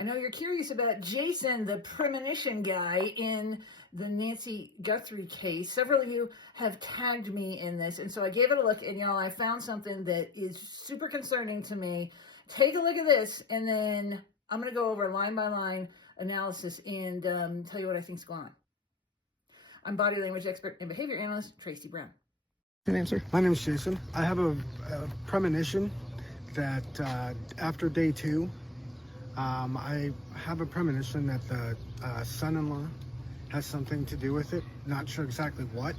I know you're curious about Jason, the premonition guy in the Nancy Guthrie case. Several of you have tagged me in this, and so I gave it a look, and y'all, I found something that is super concerning to me. Take a look at this, and then I'm going to go over line by line analysis and tell you what I think's going on. I'm body language expert and behavior analyst, Traci Brown. An answer. My name is Jason. I have a premonition that after day 2, I have a premonition that the son-in-law has something to do with it. Not sure exactly what,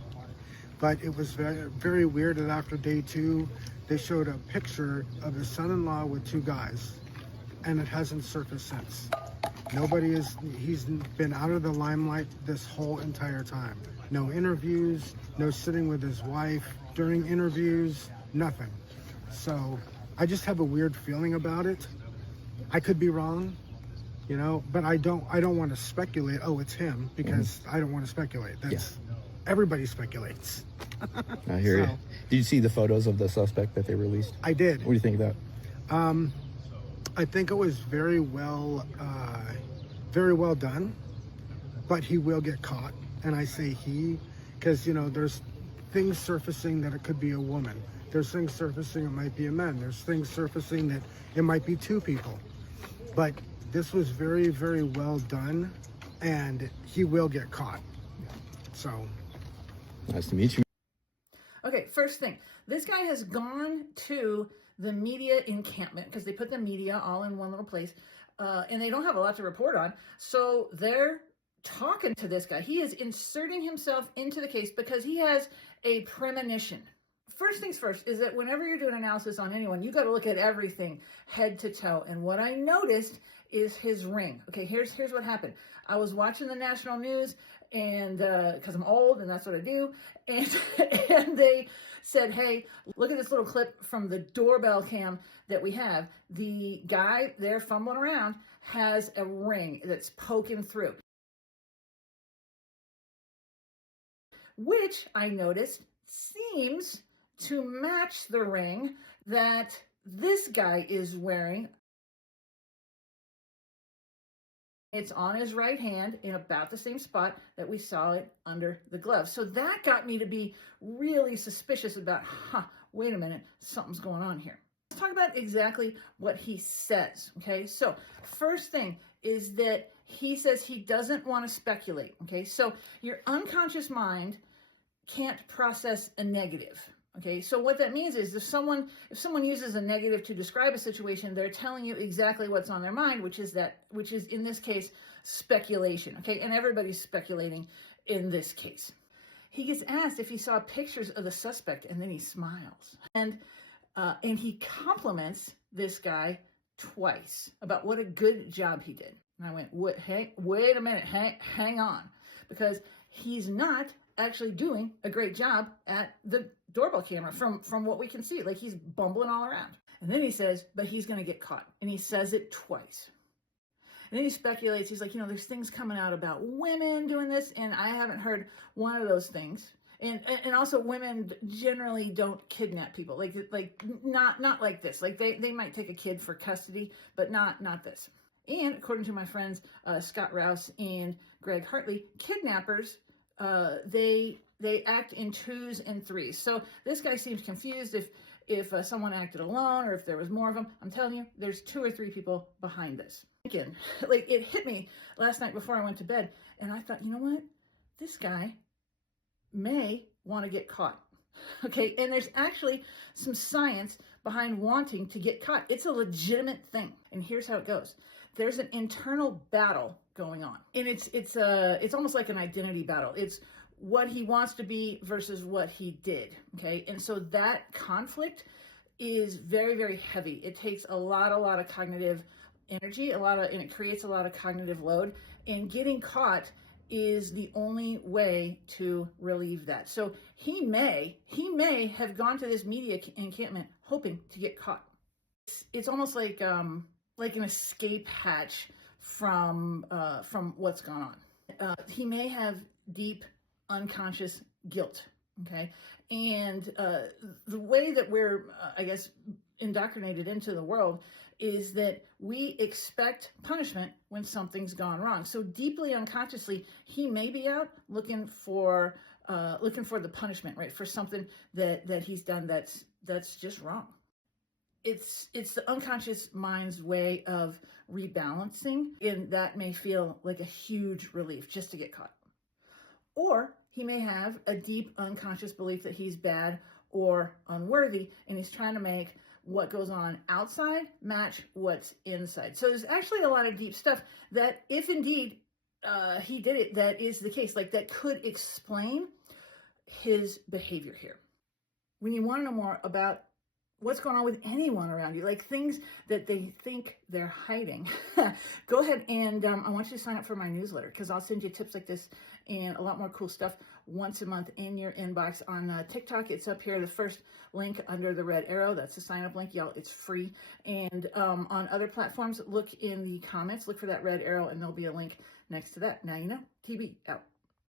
but it was very, very weird that after day 2, they showed a picture of the son-in-law with 2 guys, and it hasn't surfaced since. He's been out of the limelight this whole entire time. No interviews, no sitting with his wife during interviews, nothing. So I just have a weird feeling about it. I could be wrong, but I don't want to speculate, oh, it's him, because I don't want to speculate. Everybody speculates. I hear you. Did you see the photos of the suspect that they released? I did. What do you think of that? I think it was very well done, but he will get caught. And I say he, because, there's things surfacing that it could be a woman. There's things surfacing it might be a man. There's things surfacing that it might be 2 people. But this was very, very well done, and he will get caught. So. Nice to meet you. Okay, first thing. This guy has gone to the media encampment because they put the media all in one little place, and they don't have a lot to report on. So they're talking to this guy. He is inserting himself into the case because he has a premonition. First things first is that whenever you're doing analysis on anyone, you got to look at everything head to toe. And what I noticed is his ring. Okay, here's what happened. I was watching the national news, and because I'm old and that's what I do, and they said, hey, look at this little clip from the doorbell cam that we have. The guy there fumbling around has a ring that's poking through, which I noticed seems to match the ring that this guy is wearing. It's on his right hand in about the same spot that we saw it under the glove. So that got me to be really suspicious about, wait a minute, something's going on here. Let's talk about exactly what he says, okay? So first thing is that he says he doesn't want to speculate, okay? So your unconscious mind can't process a negative. Okay, so what that means is if someone uses a negative to describe a situation, they're telling you exactly what's on their mind, which is in this case speculation. Okay, and everybody's speculating in this case. He gets asked if he saw pictures of the suspect, and then he smiles, and he compliments this guy twice about what a good job he did. And I went, wait a minute, hang on, because he's not actually doing a great job at the doorbell camera from what we can see. Like, he's bumbling all around. And then he says, but he's going to get caught. And he says it twice. And then he speculates. He's like, there's things coming out about women doing this, and I haven't heard one of those things. And also, women generally don't kidnap people. Like not like this. Like they might take a kid for custody, but not this. And according to my friends Scott Rouse and Greg Hartley, kidnappers, they act in 2s and 3s. So this guy seems confused if someone acted alone or if there was more of them. I'm telling you, there's 2 or 3 people behind this. Again, like, it hit me last night before I went to bed, and I thought, you know what? This guy may want to get caught. Okay, and there's actually some science behind wanting to get caught. It's a legitimate thing. And here's how it goes. There's an internal battle going on, and it's almost like an identity battle. It's what he wants to be versus what he did. Okay, and so that conflict is very, very heavy. It takes a lot of cognitive energy, and it creates a lot of cognitive load. And getting caught is the only way to relieve that. So he may have gone to this media encampment hoping to get caught. It's almost like an escape hatch from what's gone on. He may have deep unconscious guilt. Okay, and the way that we're, I guess, indoctrinated into the world is that we expect punishment when something's gone wrong. So deeply unconsciously, he may be out looking for the punishment, right, for something that he's done that's just wrong. It's the unconscious mind's way of rebalancing, and that may feel like a huge relief just to get caught. Or he may have a deep unconscious belief that he's bad or unworthy, and he's trying to make what goes on outside match what's inside. So there's actually a lot of deep stuff that, if indeed he did it, that is the case, like that could explain his behavior here. When you want to know more about what's going on with anyone around you, like things that they think they're hiding, go ahead and I want you to sign up for my newsletter, because I'll send you tips like this and a lot more cool stuff once a month in your inbox. On TikTok, it's up here, the first link under the red arrow. That's the sign up link, y'all. It's free. And on other platforms, look in the comments, look for that red arrow, and there'll be a link next to that. Now you know. TB out.